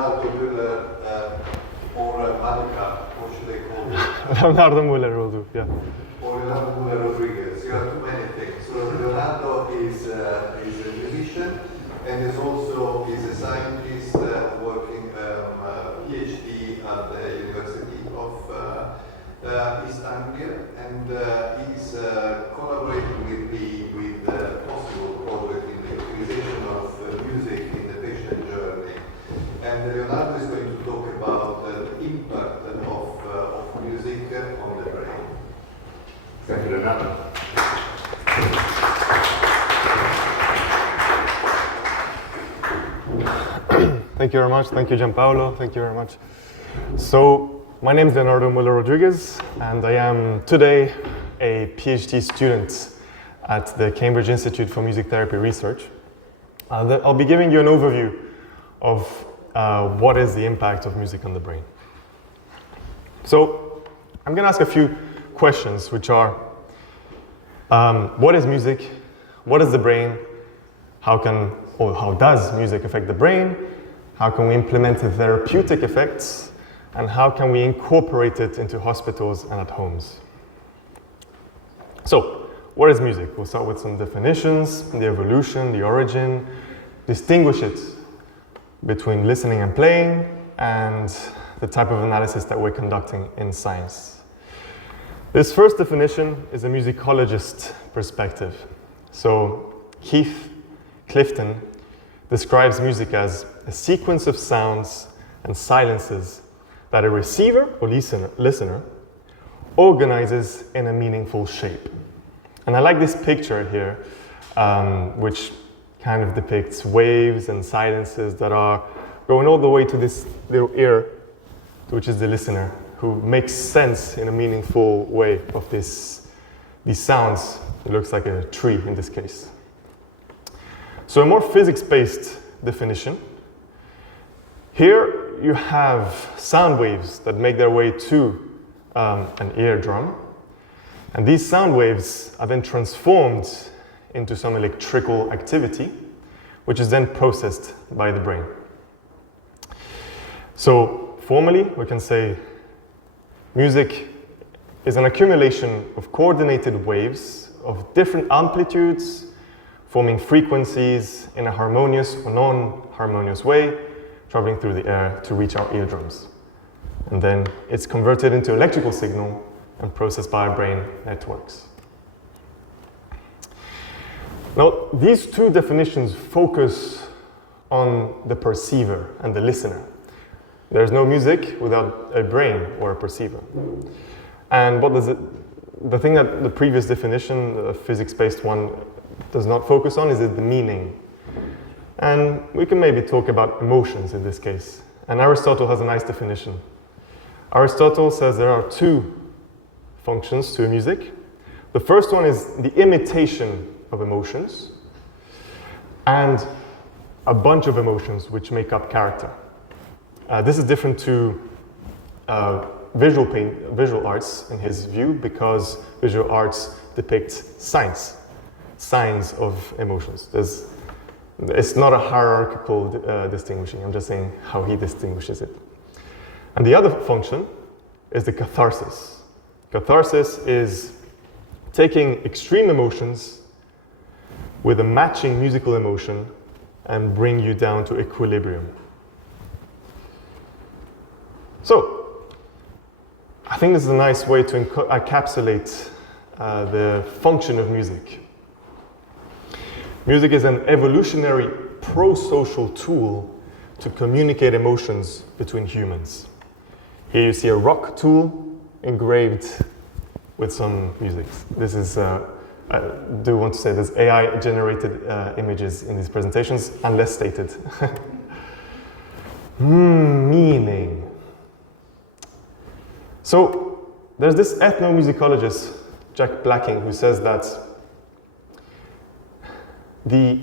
Leonardo Muller or Malika, what should they call it? Leonardo Muller will do, yeah. Or Leonardo Muller-Rodriguez. You have too many things. So Leonardo is a musician and is a scientist working PhD at the University of East Anglia, and he's collaborating with the possible project in the utilization of music in the patient journey. And Leonardo is going to talk about the impact of music on the brain. Thank you, Leonardo. Thank you very much. Thank you, Gianpaolo. Thank you very much. So, my name is Leonardo Muller-Rodriguez, and I am today a PhD student at the Cambridge Institute for Music Therapy Research. I'll be giving you an overview of what is the impact of music on the brain. So, I'm going to ask a few questions, which are, what is music? What is the brain? How does music affect the brain? How can we implement the therapeutic effects? And how can we incorporate it into hospitals and at homes? So, what is music? We'll start with some definitions, the evolution, the origin, distinguish it between listening and playing, and the type of analysis that we're conducting in science. This first definition is a musicologist perspective. So, Keith Clifton describes music as a sequence of sounds and silences that a receiver or listener organizes in a meaningful shape. And I like this picture here, which kind of depicts waves and silences that are going all the way to this little ear, which is the listener, who makes sense in a meaningful way of these sounds. It looks like a tree in this case. So a more physics-based definition. Here you have sound waves that make their way to an eardrum. And these sound waves are then transformed into some electrical activity, which is then processed by the brain. So formally, we can say music is an accumulation of coordinated waves of different amplitudes, forming frequencies in a harmonious or non-harmonious way, traveling through the air to reach our eardrums. And then it's converted into electrical signal and processed by our brain networks. Now, these two definitions focus on the perceiver and the listener. There's no music without a brain or a perceiver. And what does the thing that the previous definition, the physics-based one, does not focus on is the meaning. And we can maybe talk about emotions in this case. And Aristotle has a nice definition. Aristotle says there are two functions to music. The first one is the imitation of emotions, and a bunch of emotions which make up character. This is different to visual arts in his view, because visual arts depict signs of emotions. It's not a hierarchical distinguishing, I'm just saying how he distinguishes it. And the other function is the catharsis. Catharsis is taking extreme emotions with a matching musical emotion and bring you down to equilibrium. So, I think this is a nice way to encapsulate the function of music. Music is an evolutionary pro-social tool to communicate emotions between humans. Here you see a rock tool engraved with some music. This is, I do want to say there's AI-generated images in these presentations, unless stated. Meaning. So there's this ethnomusicologist, Jack Blacking, who says that there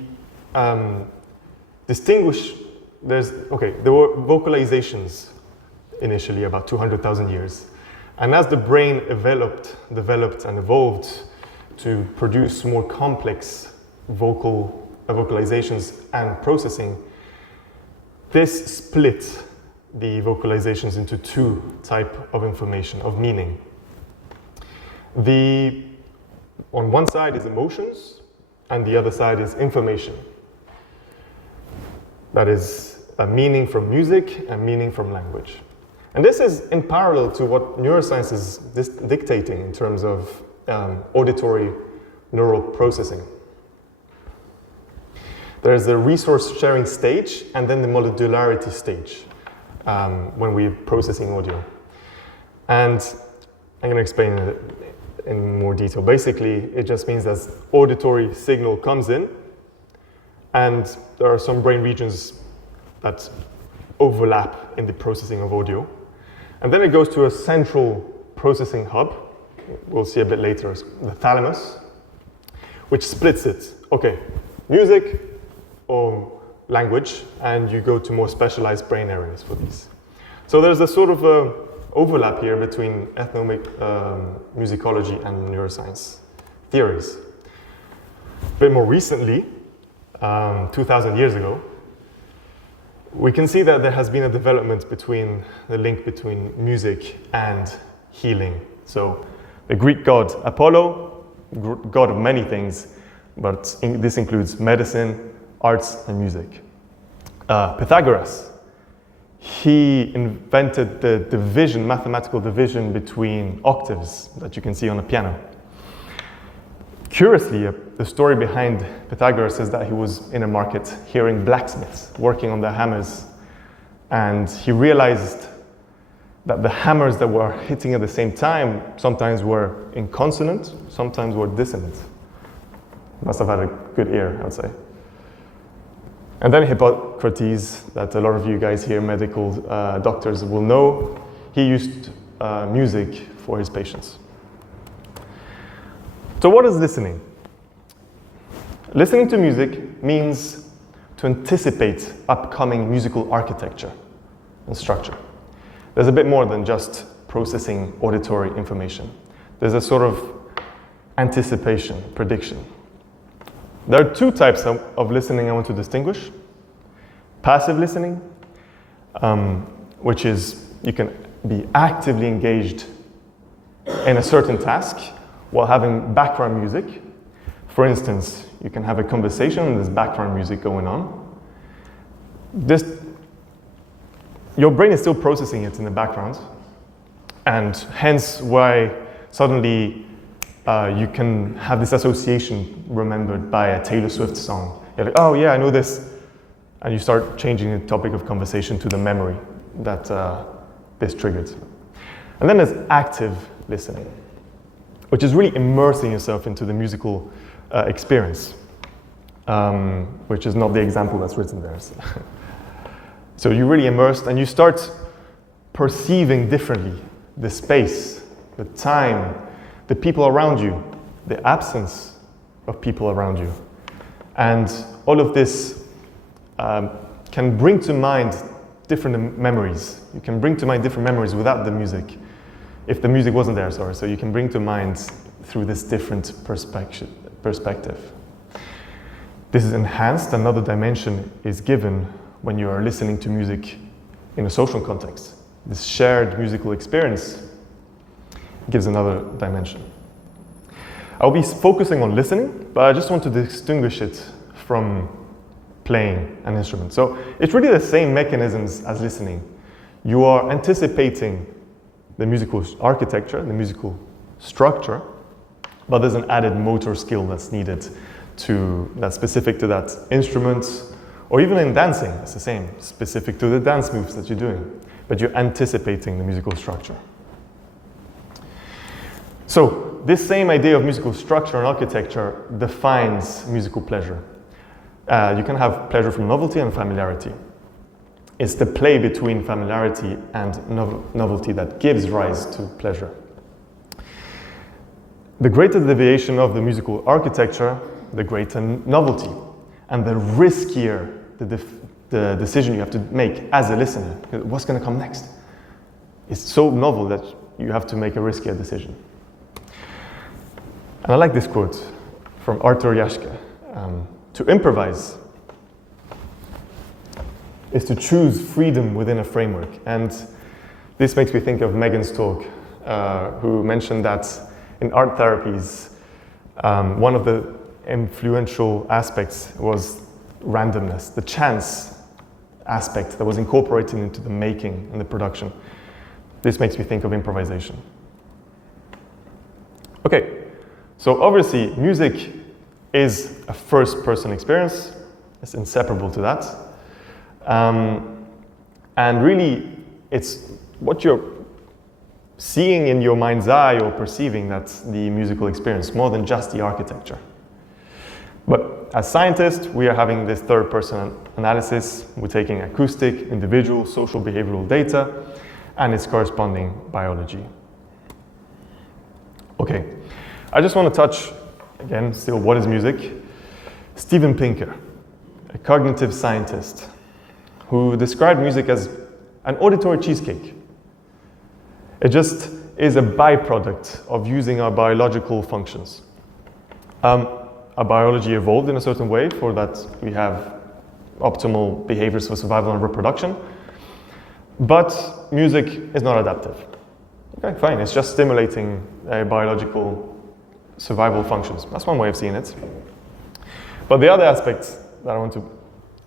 were vocalizations initially about 200,000 years. And as the brain developed and evolved to produce more complex vocalizations and processing, this split the vocalizations into two types of information, of meaning. On one side is emotions, and the other side is information. That is a meaning from music and meaning from language. And this is in parallel to what neuroscience is dictating in terms of auditory neural processing. There's the resource sharing stage and then the modularity stage when we're processing audio. And I'm going to explain it in more detail. Basically, it just means that auditory signal comes in, and there are some brain regions that overlap in the processing of audio. And then it goes to a central processing hub, we'll see a bit later, the thalamus, which splits it. Okay, music or language, and you go to more specialized brain areas for these. So there's a sort of overlap here between ethnomusicology and neuroscience theories. A bit more recently, 2,000 years ago, we can see that there has been a development between the link between music and healing. So the Greek god Apollo, god of many things, but this includes medicine, arts, and music. Pythagoras, he invented the division, mathematical division between octaves that you can see on a piano. Curiously, the story behind Pythagoras is that he was in a market hearing blacksmiths working on their hammers, and he realized that the hammers that were hitting at the same time sometimes were in consonant, sometimes were dissonant. Must have had a good ear, I would say. And then Hippocrates, that a lot of you guys here, medical doctors, will know, he used music for his patients. So what is listening? Listening to music means to anticipate upcoming musical architecture and structure. There's a bit more than just processing auditory information. There's a sort of anticipation, prediction. There are two types of listening I want to distinguish. Passive listening, which is you can be actively engaged in a certain task while having background music. For instance, you can have a conversation and there's background music going on. Your brain is still processing it in the background, and hence why suddenly you can have this association remembered by a Taylor Swift song. You're like, oh yeah, I know this. And you start changing the topic of conversation to the memory that this triggered. And then there's active listening, which is really immersing yourself into the musical experience, which is not the example that's written there. So you're really immersed and you start perceiving differently the space, the time, the people around you, the absence of people around you. And all of this can bring to mind different memories. You can bring to mind different memories without the music. If the music wasn't there, sorry. So you can bring to mind through this different perspective. This is enhanced, another dimension is given when you are listening to music in a social context. This shared musical experience gives another dimension. I'll be focusing on listening, but I just want to distinguish it from playing an instrument. So it's really the same mechanisms as listening. You are anticipating the musical architecture, the musical structure, but there's an added motor skill that's needed that's specific to that instrument, or even in dancing, it's the same, specific to the dance moves that you're doing, but you're anticipating the musical structure. So this same idea of musical structure and architecture defines musical pleasure. You can have pleasure from novelty and familiarity. It's the play between familiarity and novelty that gives rise to pleasure. The greater the deviation of the musical architecture, the greater novelty, and the riskier the decision you have to make as a listener. What's going to come next? It's so novel that you have to make a riskier decision. And I like this quote from Arthur Jaschke. To improvise is to choose freedom within a framework. And this makes me think of Megan's talk, who mentioned that in art therapies, one of the influential aspects was randomness, the chance aspect that was incorporated into the making and the production. This makes me think of improvisation. Okay, so obviously music is a first-person experience. It's inseparable to that. And really, it's what you're seeing in your mind's eye or perceiving that's the musical experience, more than just the architecture. But as scientists, we are having this third-person analysis. We're taking acoustic, individual, social behavioral data, and its corresponding biology. Okay, I just want to touch, again, still, what is music? Steven Pinker, a cognitive scientist, who described music as an auditory cheesecake. It just is a byproduct of using our biological functions. Our biology evolved in a certain way for that we have optimal behaviors for survival and reproduction, but music is not adaptive. Okay, fine, it's just stimulating biological survival functions. That's one way of seeing it. But the other aspect that I want to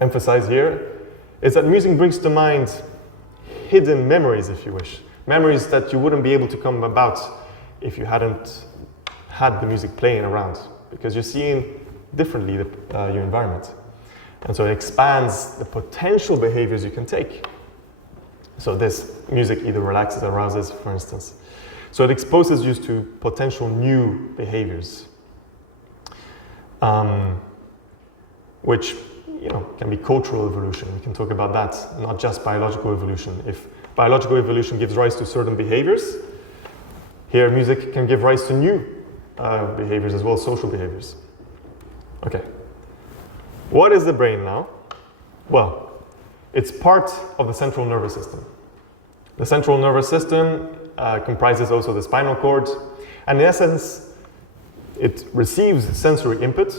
emphasize here is that music brings to mind hidden memories, if you wish. Memories that you wouldn't be able to come about if you hadn't had the music playing around, because you're seeing differently your environment. And so it expands the potential behaviors you can take. So this music either relaxes or arouses, for instance. So it exposes you to potential new behaviors, which can be cultural evolution. We can talk about that, not just biological evolution. If biological evolution gives rise to certain behaviors, here music can give rise to new behaviors as well, social behaviors. Okay, what is the brain now? Well, it's part of the central nervous system. The central nervous system comprises also the spinal cord, and in essence, it receives sensory input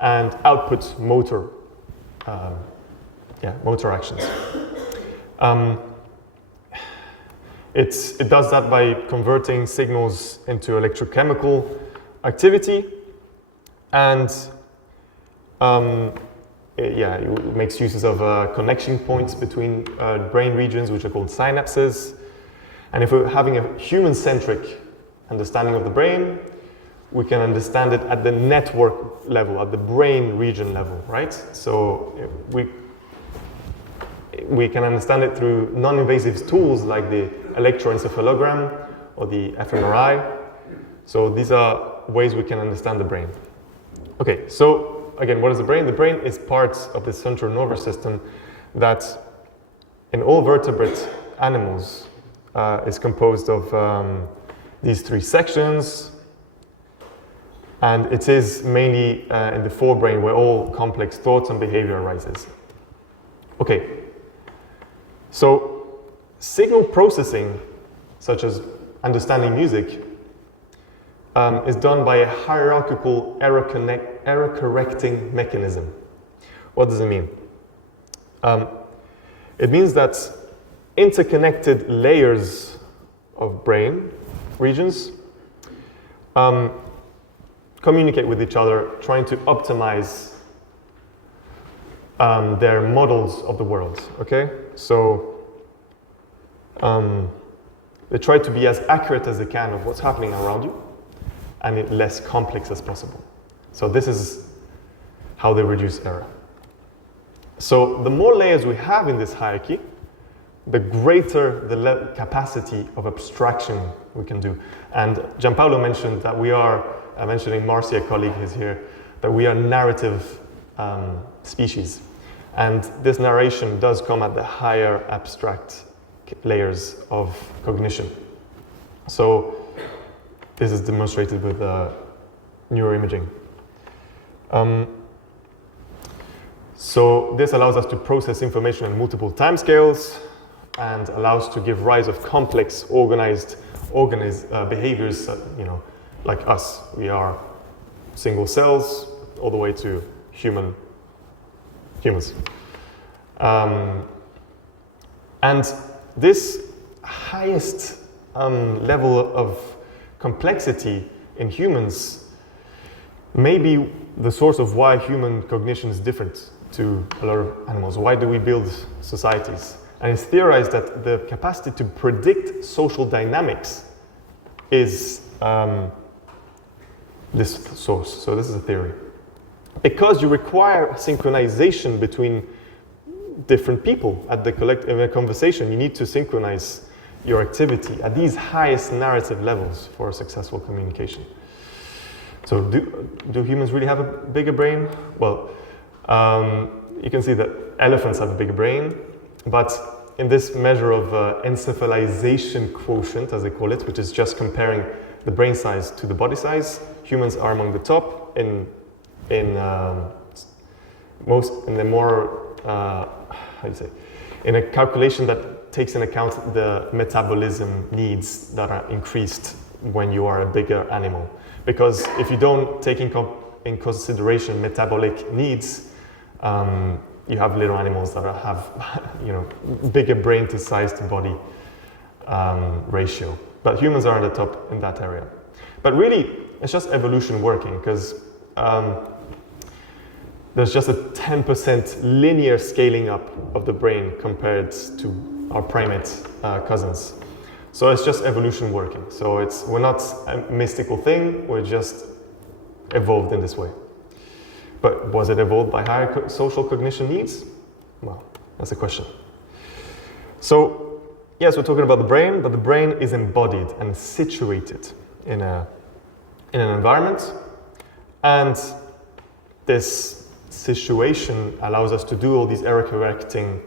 and outputs motor actions. It does that by converting signals into electrochemical activity, and it makes uses of connection points between brain regions, which are called synapses. And if we're having a human-centric understanding of the brain, we can understand it at the network level, at the brain region level, right? So we can understand it through non-invasive tools like the electroencephalogram or the fMRI. So these are ways we can understand the brain. Okay, so again, what is the brain? The brain is part of the central nervous system that in all vertebrate animals is composed of these three sections, and it is mainly in the forebrain where all complex thoughts and behavior arises. Okay, so signal processing, such as understanding music, is done by a hierarchical error correcting mechanism. What does it mean? It means that interconnected layers of brain regions communicate with each other, trying to optimize their models of the world. Okay, so they try to be as accurate as they can of what's happening around you, and less complex as possible. So this is how they reduce error. So the more layers we have in this hierarchy, the greater the capacity of abstraction we can do. And Gianpaolo mentioned that we are, mentioning Marcy, a colleague is here, that we are narrative species. And this narration does come at the higher abstract layers of cognition. So this is demonstrated with neuroimaging. So this allows us to process information in multiple timescales and allows to give rise of complex organized behaviors, like us. We are single cells all the way to humans. And this highest level of complexity in humans may be the source of why human cognition is different to a lot of animals. Why do we build societies? And it's theorized that the capacity to predict social dynamics is this source. So this is a theory. Because you require synchronization between different people in a conversation, you need to synchronize your activity at these highest narrative levels for successful communication. So do humans really have a bigger brain? Well, you can see that elephants have a bigger brain, but in this measure of encephalization quotient, as they call it, which is just comparing the brain size to the body size, humans are among the top in a calculation that takes into account the metabolism needs that are increased when you are a bigger animal. Because if you don't take in consideration metabolic needs, you have little animals that have, bigger brain to size to body ratio. But humans are at the top in that area. But really, it's just evolution working, because there's just a 10% linear scaling up of the brain compared to our primate cousins. So it's just evolution working. So we're not a mystical thing, we're just evolved in this way. But was it evolved by higher social cognition needs? Well, that's a question. So, yes, we're talking about the brain, but the brain is embodied and situated in an environment. And this situation allows us to do all these error correcting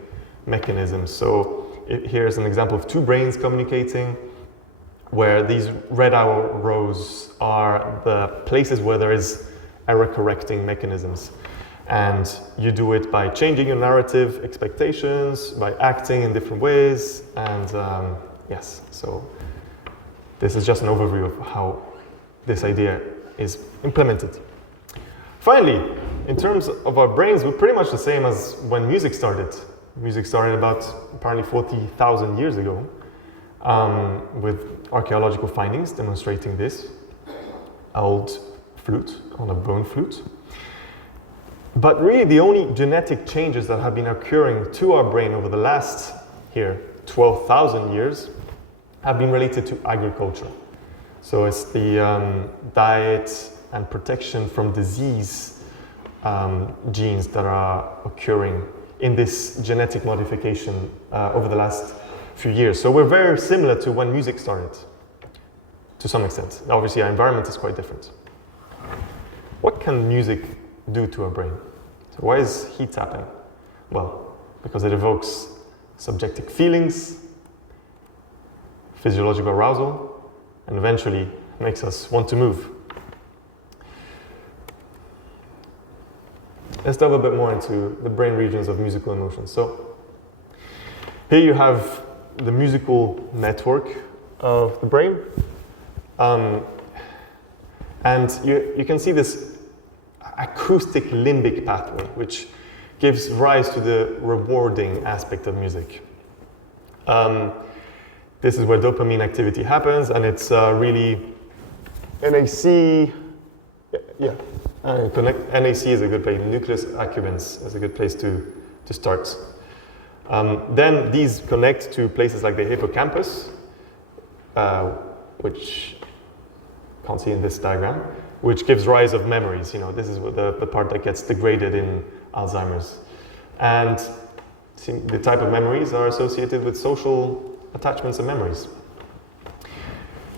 mechanisms. So here's an example of two brains communicating, where these red arrows are the places where there is error correcting mechanisms. And you do it by changing your narrative expectations, by acting in different ways, and yes, so this is just an overview of how this idea is implemented. Finally, in terms of our brains, we're pretty much the same as when music started. Music started about apparently 40,000 years ago, with archaeological findings demonstrating this. Old flute on a bone flute. But really the only genetic changes that have been occurring to our brain over the last 12,000 years have been related to agriculture. So it's the diet and protection from disease genes that are occurring in this genetic modification over the last few years. So we're very similar to when music started, to some extent. Obviously our environment is quite different. What can music do to our brain? So why is heat tapping? Well, because it evokes subjective feelings, physiological arousal, and eventually makes us want to move. Let's delve a bit more into the brain regions of musical emotions. So here you have the musical network of the brain. And you can see this acoustic limbic pathway, which gives rise to the rewarding aspect of music. This is where dopamine activity happens, and it's really NAC. NAC is a good place. Nucleus accumbens is a good place to start. Then these connect to places like the hippocampus, which can't see in this diagram, which gives rise of memories. This is the part that gets degraded in Alzheimer's. And the type of memories are associated with social attachments and memories.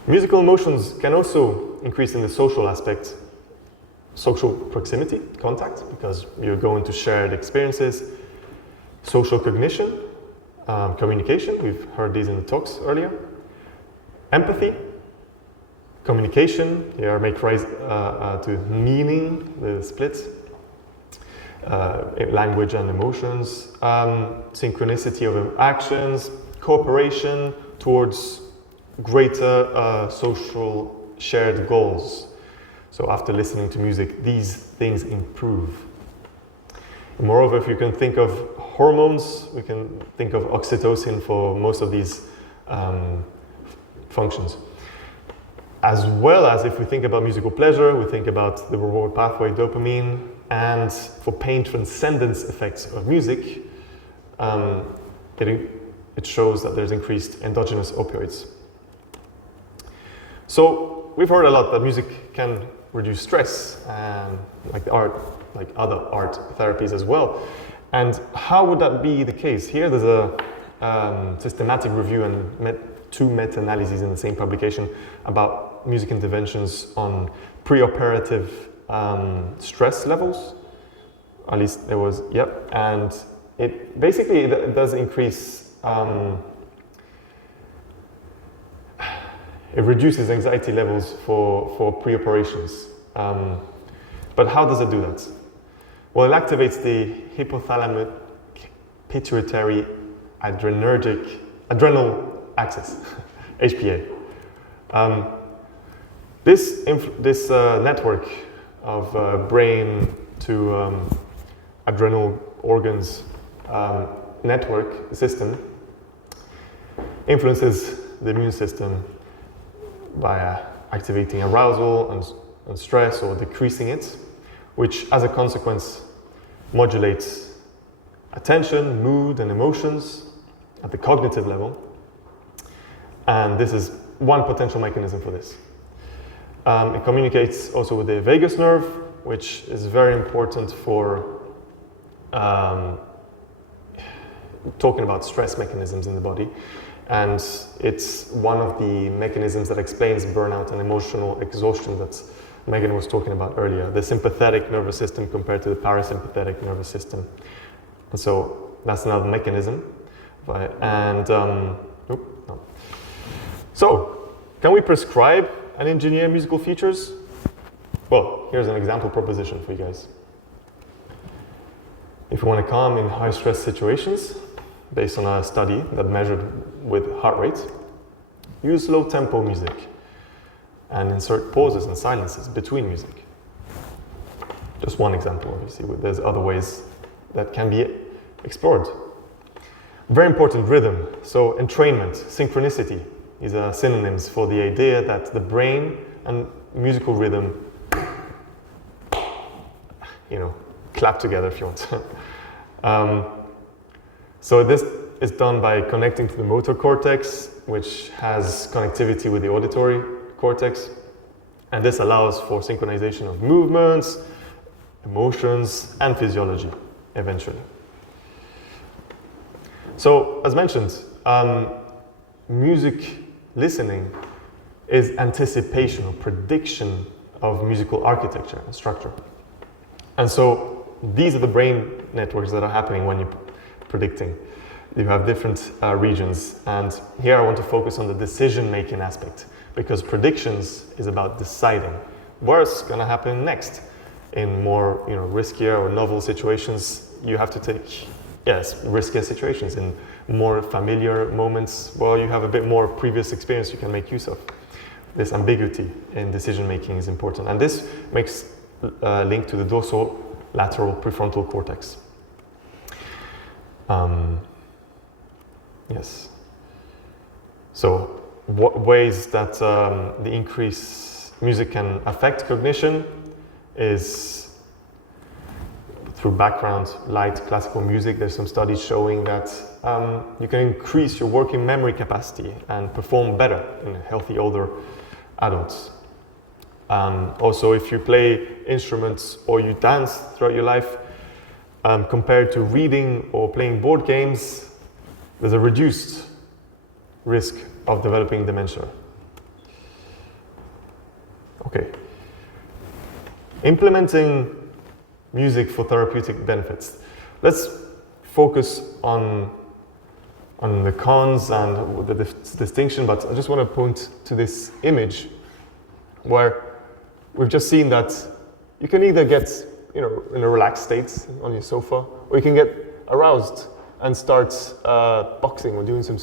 Musical emotions can also increase in the social aspect, social proximity, contact, because you're going to shared experiences, social cognition, communication, we've heard these in the talks earlier, empathy, communication, here make rise to meaning, the split, language and emotions, synchronicity of actions, cooperation towards greater social shared goals. So after listening to music, these things improve. Moreover, if you can think of hormones, we can think of oxytocin for most of these functions. As well as if we think about musical pleasure, we think about the reward pathway, dopamine, and for pain transcendence effects of music, it shows that there's increased endogenous opioids. So we've heard a lot that music can reduce stress, like other art therapies as well. And how would that be the case? Here there's a systematic review and two meta-analyses in the same publication about music interventions on preoperative stress levels. At least there was, yep. And it basically it does increase, it reduces anxiety levels for pre-operations. But how does it do that? Well, it activates the hypothalamic pituitary adrenal axis, HPA. This network of brain to adrenal organs network system influences the immune system by activating arousal and stress or decreasing it, which as a consequence modulates attention, mood, and emotions at the cognitive level. And this is one potential mechanism for this. It communicates also with the vagus nerve, which is very important for talking about stress mechanisms in the body. And it's one of the mechanisms that explains burnout and emotional exhaustion that Megan was talking about earlier, the sympathetic nervous system compared to the parasympathetic nervous system. And so that's another mechanism. And so can we prescribe and engineer musical features? Well, here's an example proposition for you guys. If you want to calm in high stress situations, based on a study that measured with heart rate, use low tempo music and insert pauses and silences between music. Just one example, obviously, there's other ways that can be explored. Very important, rhythm. So entrainment, synchronicity, these are synonyms for the idea that the brain and musical rhythm, clap together if you want. So this is done by connecting to the motor cortex, which has connectivity with the auditory cortex. And this allows for synchronization of movements, emotions, and physiology, eventually. So, as mentioned, music listening is anticipation or prediction of musical architecture and structure. And so these are the brain networks that are happening when you're predicting. You have different regions, and here I want to focus on the decision-making aspect, because predictions is about deciding what's going to happen next. In more riskier or novel situations, you have to take riskier situations. In more familiar moments, well, you have a bit more previous experience you can make use of. This ambiguity in decision-making is important, and this makes a link to the dorsolateral prefrontal cortex. Yes. So, what ways that the increased music can affect cognition is through background light classical music. There's some studies showing that you can increase your working memory capacity and perform better in healthy older adults. Also, if you play instruments or you dance throughout your life, compared to reading or playing board games, there's a reduced risk of developing dementia. Okay. Implementing music for therapeutic benefits. Let's focus on the cons and the distinction, but I just want to point to this image where we've just seen that you can either get in a relaxed state on your sofa, or you can get aroused and start boxing or doing some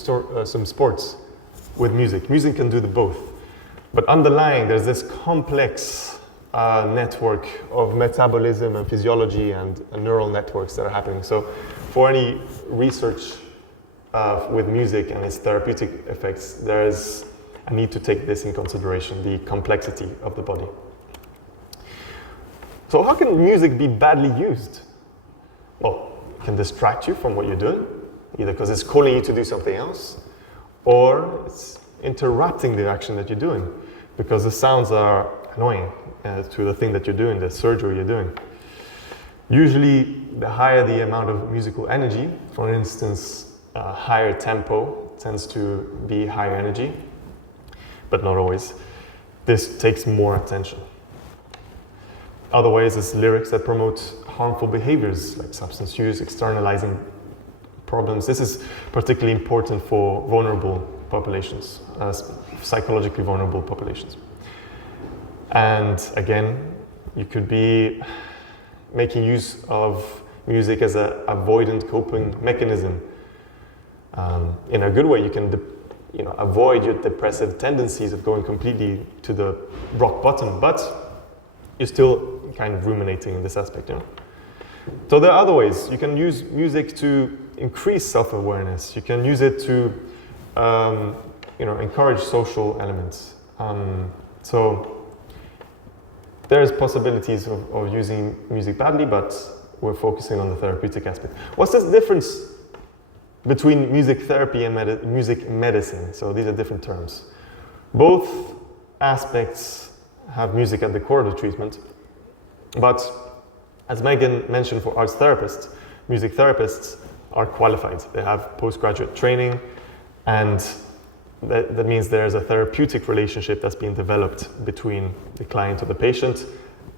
sports with music. Music can do the both. But underlying, there's this complex network of metabolism and physiology and neural networks that are happening. So for any research with music and its therapeutic effects, there is a need to take this in consideration, the complexity of the body. So how can music be badly used? Well, it can distract you from what you're doing, either because it's calling you to do something else, or it's interrupting the action that you're doing, because the sounds are annoying to the thing that you're doing, the surgery you're doing. Usually, the higher the amount of musical energy, for instance, higher tempo tends to be higher energy, but not always. This takes more attention. Other ways is lyrics that promote harmful behaviors like substance use, externalizing problems. This is particularly important for vulnerable populations, psychologically vulnerable populations. And again, you could be making use of music as an avoidant coping mechanism. In a good way, you can avoid your depressive tendencies of going completely to the rock bottom, but you're still kind of ruminating in this aspect. So there are other ways. You can use music to increase self-awareness. You can use it to encourage social elements. So there's possibilities of using music badly, but we're focusing on the therapeutic aspect. What's the difference between music therapy and music medicine? So these are different terms. Both aspects have music at the core of the treatment, but as Megan mentioned, for arts therapists, music therapists are qualified. They have postgraduate training, and that means there's a therapeutic relationship that's being developed between the client or the patient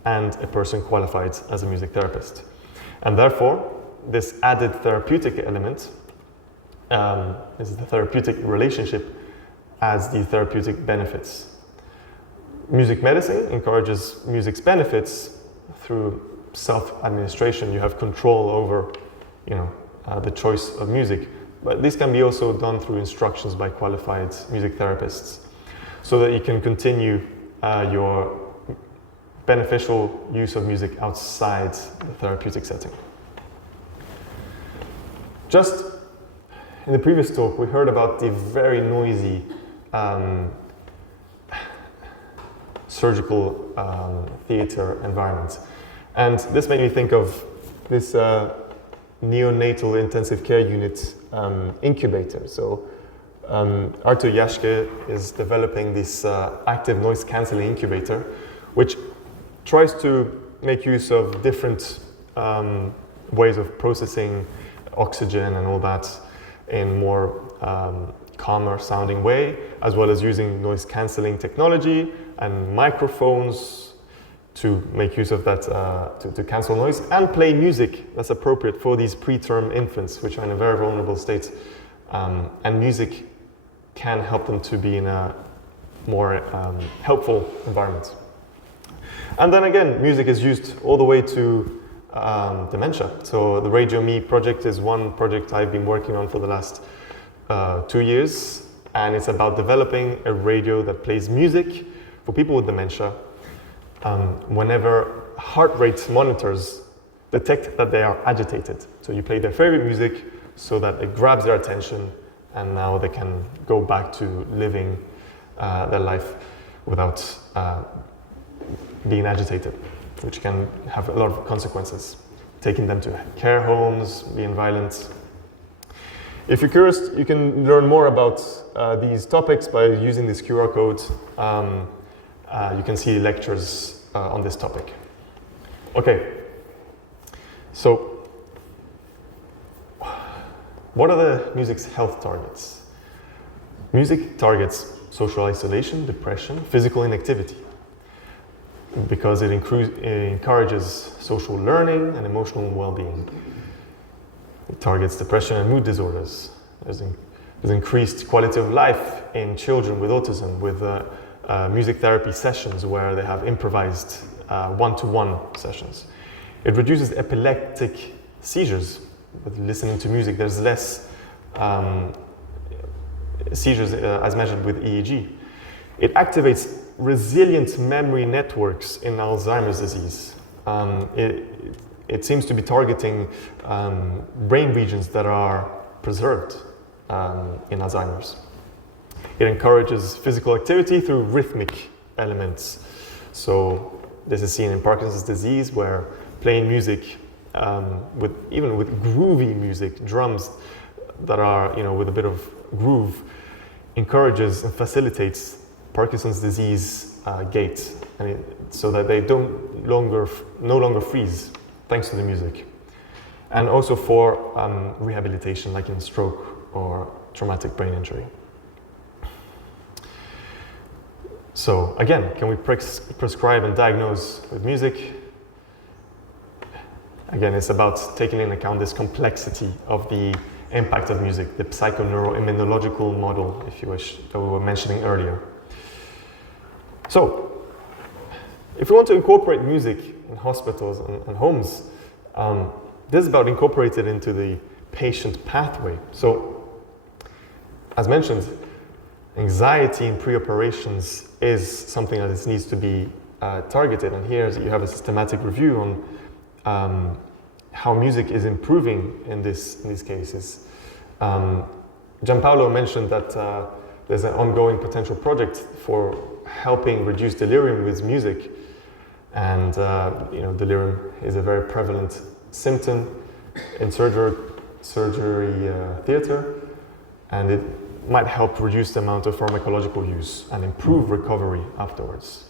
and a person qualified as a music therapist. And therefore, this added therapeutic element is the therapeutic relationship adds the therapeutic benefits. Music medicine encourages music's benefits through self-administration. You have control over, the choice of music. But this can be also done through instructions by qualified music therapists, so that you can continue your beneficial use of music outside the therapeutic setting. Just in the previous talk, we heard about the very noisy surgical theater environment. And this made me think of this neonatal intensive care unit incubator. So Artur Jaschke is developing this active noise cancelling incubator, which tries to make use of different ways of processing oxygen and all that in more calmer sounding way, as well as using noise cancelling technology and microphones to make use of that to cancel noise and play music that's appropriate for these preterm infants, which are in a very vulnerable state. And music can help them to be in a more helpful environment. And then again, music is used all the way to dementia. So the Radio Me project is one project I've been working on for the last 2 years, and it's about developing a radio that plays music for people with dementia whenever heart rate monitors detect that they are agitated. So you play their favorite music so that it grabs their attention, and now they can go back to living their life without being agitated, which can have a lot of consequences, taking them to care homes, being violent. If you're curious, you can learn more about these topics by using this QR code. You can see lectures on this topic. Okay, so what are the music's health targets? Music targets social isolation, depression, physical inactivity, because it encourages social learning and emotional well-being. It targets depression and mood disorders. There's increased quality of life in children with autism with music therapy sessions where they have improvised one-to-one sessions. It reduces epileptic seizures. With listening to music, there's less seizures as measured with EEG. It activates resilient memory networks in Alzheimer's disease. It seems to be targeting brain regions that are preserved in Alzheimer's. It encourages physical activity through rhythmic elements. So this is seen in Parkinson's disease, where playing music, even with groovy music, drums that are, with a bit of groove, encourages and facilitates Parkinson's disease gait, and so that they no longer freeze, thanks to the music. And also for rehabilitation, like in stroke or traumatic brain injury. So again, can we prescribe and diagnose with music? Again, it's about taking into account this complexity of the impact of music, the psychoneuroimmunological model, if you wish, that we were mentioning earlier. So, if we want to incorporate music in hospitals and homes, this is about incorporating it into the patient pathway. So, as mentioned, anxiety in pre-operations is something that needs to be targeted, and here you have a systematic review on how music is improving in these cases. Gianpaolo mentioned that there's an ongoing potential project for helping reduce delirium with music, and delirium is a very prevalent symptom in surgery theater, and it might help reduce the amount of pharmacological use and improve recovery afterwards.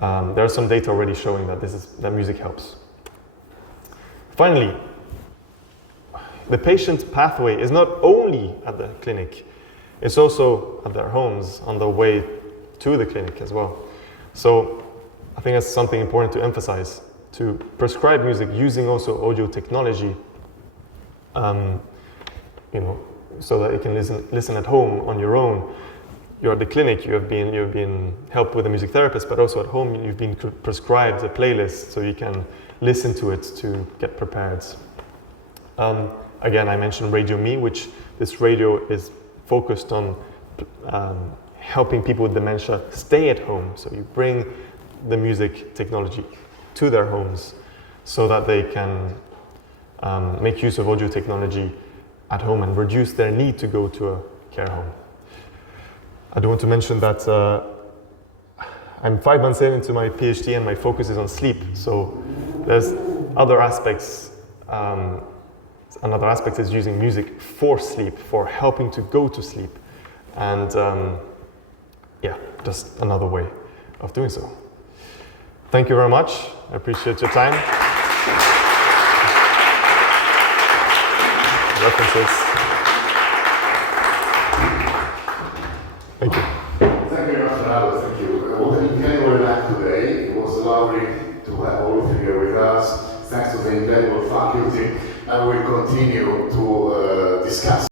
There are some data already showing that music helps. Finally, the patient pathway is not only at the clinic, it's also at their homes on the way to the clinic as well. So I think that's something important to emphasize, to prescribe music using also audio technology, so that you can listen at home on your own. You're at the clinic, you've been helped with a music therapist, but also at home you've been prescribed a playlist so you can listen to it to get prepared. Again, I mentioned Radio Me, which this radio is focused on helping people with dementia stay at home. So you bring the music technology to their homes so that they can make use of audio technology at home and reduce their need to go to a care home. I do want to mention that I'm 5 months into my PhD and my focus is on sleep. So there's other aspects. Another aspect is using music for sleep, for helping to go to sleep. And just another way of doing so. Thank you very much. I appreciate your time. References. Thank you. Thank you very much, Ronaldo. Thank you. What an incredible night today. It was lovely to have all of you here with us. Thanks to the incredible faculty, and we'll continue to discuss